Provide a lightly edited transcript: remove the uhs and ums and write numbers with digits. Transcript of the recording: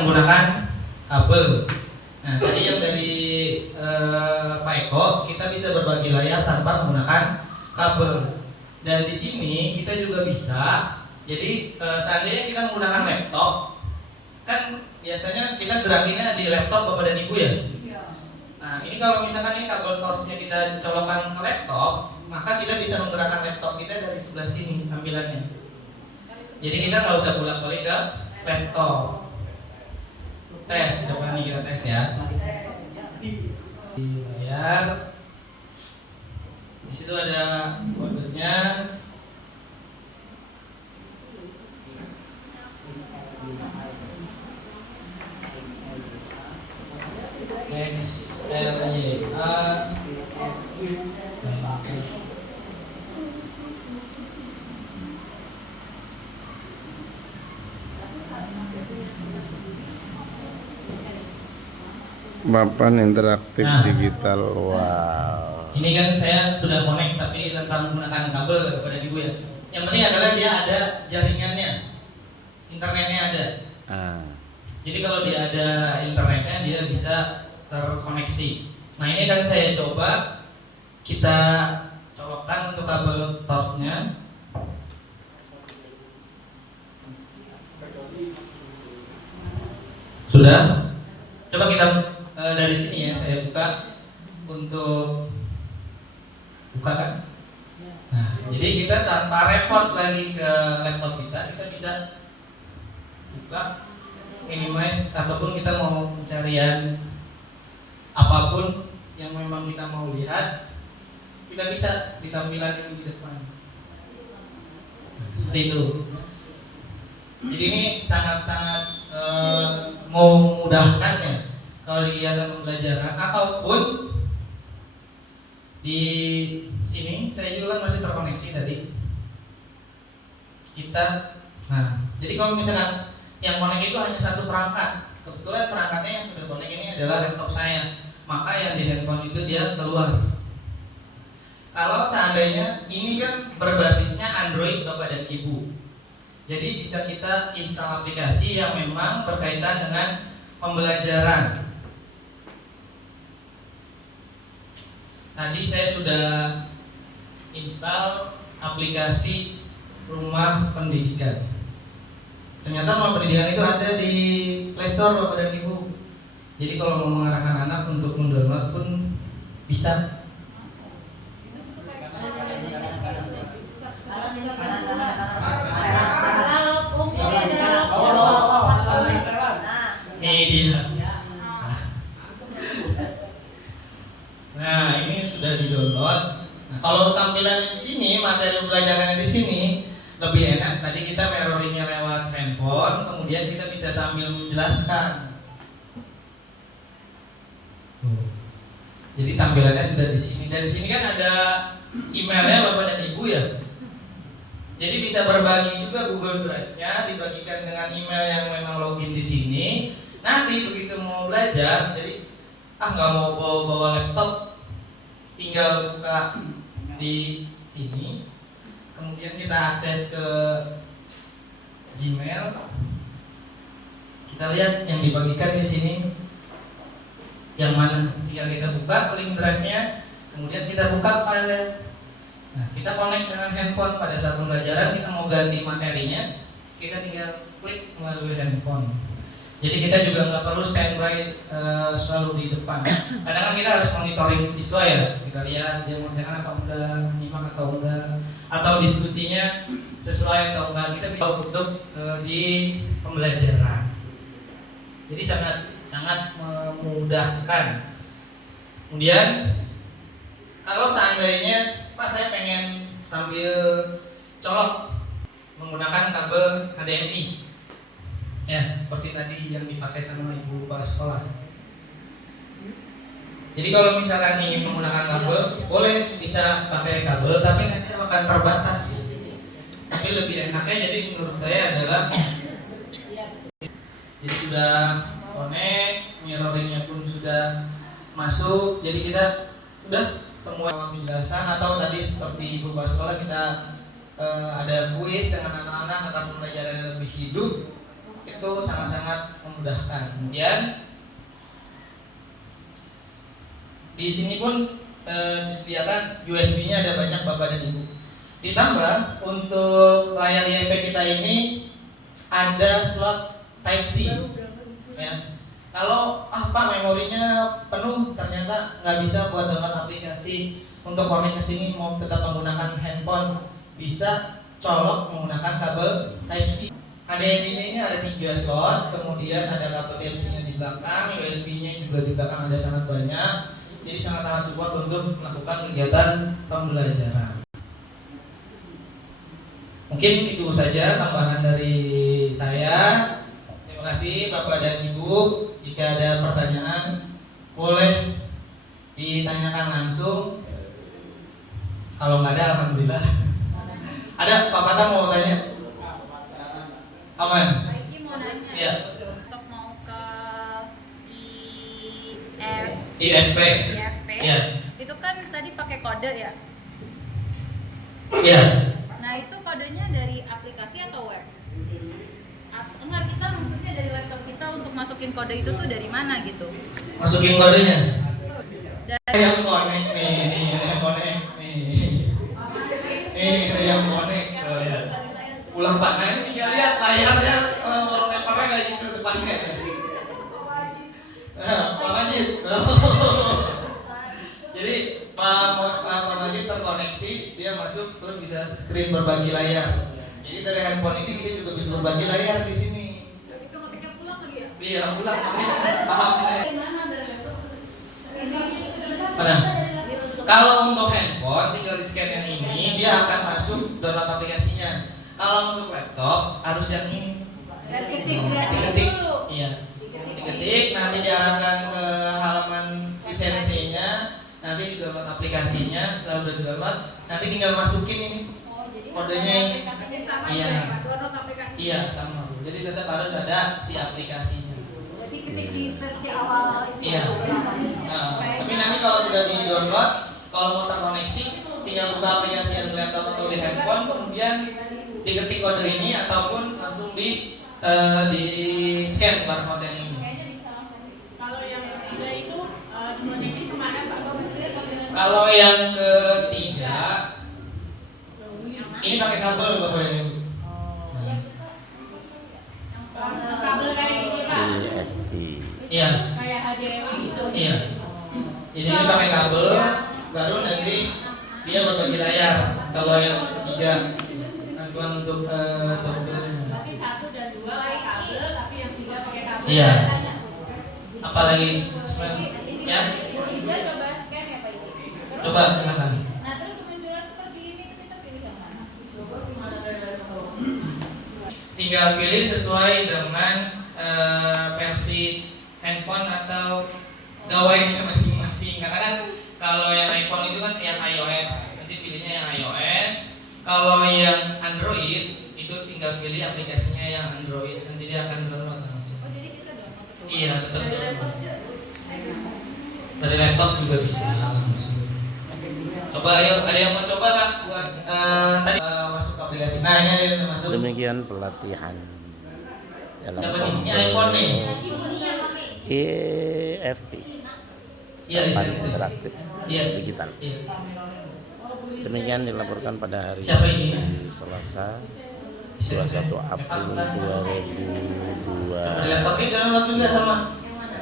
menggunakan kabel. Nah, tadi yang dari Pak Eko, kita bisa berbagi layar tanpa menggunakan kabel. Dan di sini kita juga bisa. Jadi seandainya kita menggunakan laptop, kan biasanya kita gerakinnya di laptop Bapak dan Ibu ya. Nah, ini kalau misalkan ini kabel torchnya kita colokkan ke laptop, maka kita bisa menggerakkan laptop kita dari sebelah sini tampilannya. Jadi kita nggak usah bolak-balik ke laptop. Tes, coba nih kita tes ya. Di layar, di situ ada kodenya. XLYA. Papan interaktif digital. Wow. Ini kan saya sudah connect tapi tanpa menggunakan kabel kepada Ibu ya. Yang penting adalah dia ada jaringannya, internetnya ada. Jadi kalau dia ada internetnya dia bisa terkoneksi. Nah ini kan saya coba kita colokkan untuk kabel torchnya. Sudah? Coba kita dari sini ya, saya buka untuk buka kan. Nah, jadi kita tanpa repot lagi ke laptop kita bisa buka, minimize ataupun kita mau pencarian apapun yang memang kita mau lihat, kita bisa di tampilan yang di depan. Seperti itu. Jadi ini sangat-sangat memudahkan ya kalau di kegiatan pembelajaran, ataupun di sini saya juga kan masih terkoneksi tadi. Nah, jadi kalau misalkan yang connect itu hanya satu perangkat, kebetulan perangkatnya yang sudah connect ini adalah laptop saya, maka yang di handphone itu dia keluar. Kalau seandainya ini kan berbasisnya Android Bapak dan Ibu, jadi bisa kita install aplikasi yang memang berkaitan dengan pembelajaran. Tadi saya sudah install aplikasi Rumah Pendidikan. Ternyata Rumah Pendidikan itu ada di Play Store Bapak dan Ibu. Jadi kalau mau mengarahkan anak untuk mendownload pun bisa. Ini dia. Nah, ini sudah di-download. Nah, kalau tampilan di sini, materi pembelajaran di sini lebih enak. Tadi kita mirroringnya lewat handphone, kemudian kita bisa sambil menjelaskan. Jadi tampilannya sudah di sini. Dan di sini kan ada emailnya Bapak dan Ibu ya. Jadi bisa berbagi juga Google Drive-nya, dibagikan dengan email yang memang login di sini. Nanti begitu mau belajar, jadi nggak mau bawa laptop, tinggal buka di sini. Kemudian kita akses ke Gmail. Kita lihat yang dibagikan di sini yang mana. Tinggal kita buka link drive-nya, kemudian kita buka file. Nah, kita connect dengan handphone pada saat pembelajaran, kita mau ganti materinya, kita tinggal klik melalui handphone. Jadi kita juga nggak perlu standby selalu di depan. Kadang kan kita harus monitoring siswa ya, kita lihat dia mengerjakan atau enggak, menyimak atau enggak, atau diskusinya sesuai atau enggak. Kita bisa untuk di pembelajaran. Jadi sangat memudahkan. Kemudian kalau seandainya Pak saya pengen sambil colok menggunakan kabel HDMI, ya seperti tadi yang dipakai sama ibu kepala sekolah. Jadi kalau misalkan ingin menggunakan kabel, boleh bisa pakai kabel, tapi nanti akan terbatas. Tapi lebih enaknya jadi menurut saya adalah jadi sudah connect, mirroringnya pun sudah masuk, jadi kita udah semua penjelasan, atau tadi seperti ibu kepala sekolah kita ada kuis dengan anak-anak agar pembelajaran lebih hidup, itu sangat-sangat mudahkan. Kemudian di sini pun disediakan USB-nya ada banyak Bapak dan Ibu. Ditambah untuk layar IFP kita ini ada slot Type C. Ya. Kalau Pak memorinya penuh, ternyata nggak bisa buat download aplikasi untuk connect ke sini, mau tetap menggunakan handphone, bisa colok menggunakan kabel Type C. HDMI-nya ini ada 3 slot, kemudian ada kabel Type C-nya di belakang, USB-nya juga di belakang ada sangat banyak. Jadi sangat-sangat support untuk melakukan kegiatan pembelajaran. Mungkin itu saja tambahan dari saya. Terima kasih Bapak dan Ibu. Jika ada pertanyaan boleh ditanyakan langsung. Kalau nggak ada, alhamdulillah. Ada Pak Pata mau tanya? Aman. Lagi mau nanya. Iya. Untuk mau ke IFP. Iya. Itu kan tadi pakai kode ya. Iya. Nah itu kodenya dari aplikasi atau web? Enggak, kita maksudnya dari laptop kita untuk masukin kode itu tuh dari mana gitu? Masukin kodenya. Dari Yang connect nih, yang connect nih. Yang connect. Oh, ya. Pulang Pak, nah ini tinggal lihat layarnya, wallpapernya nggak gitu depannya. Pak Majid. Jadi Pak Majid terkoneksi, dia masuk terus bisa screen berbagi layar. Jadi dari handphone ini kita juga bisa berbagi layar di sini. itu ketika pulang lagi ya? Iya, pulang. Paham saya. Mana? Kalau untuk handphone tinggal di scan yang ini, dia akan masuk download aplikasinya. Kalau untuk laptop harus yang ini. Diketik. Iya. Diketik, nanti diarahkan ke halaman lisensinya, nanti di download aplikasinya. Setelah udah di download, nanti tinggal masukin ini kodenya ini. Iya. Iya, sama Bu. Jadi tetap harus ada si aplikasinya. Jadi ketik di search awal. Iya. Nah, tapi nanti kalau sudah di download, kalau mau terkoneksi, tinggal buka aplikasi yang di laptop atau di handphone, kemudian diketik kode ini ataupun langsung di scan barcode yang ini. Kalau yang ketiga itu dimonyekin kemana Pak? Kalau yang ketiga, ini pakai kabel Bapak dan Ibu. Kabel kayak gini Pak? IFP. Iya. Kayak HDMI gitu. Iya. Jadi ini pakai kabel, baru nanti dia berbagi layar. Kalau yang ketiga, bantuan untuk kabelnya. Berarti 1 dan 2 pakai kabel, tapi yang 3 pakai kabel. Iya. Apalagi ya? Coba scan ya Pak Ibu. Coba silakan. Nah terus kemunculan seperti ini itu kita pilih yang mana? Tinggal pilih sesuai dengan versi handphone atau gawainya masing-masing. Karena kan kalau yang iPhone itu kan yang iOS, nanti pilihnya yang iOS. Kalau yang Android itu tinggal pilih aplikasinya yang Android, nanti dia akan download langsung. Oh jadi kita download. Iya, tetap download. Dari laptop juga bisa langsung. Coba ayo, ada yang mau coba nggak buat tadi masuk aplikasi? Nah ini ada yang masuk. Demikian pelatihan dalam Siapa nih? Ini iPhone nih. IFP. Iya, Papan bisa. interaktif Iya. digital. Iya. Demikian dilaporkan pada hari Siapa ini? Selasa Bisa, 21 bisa. April Di 2002. laptop ini download juga sama. Yang mana?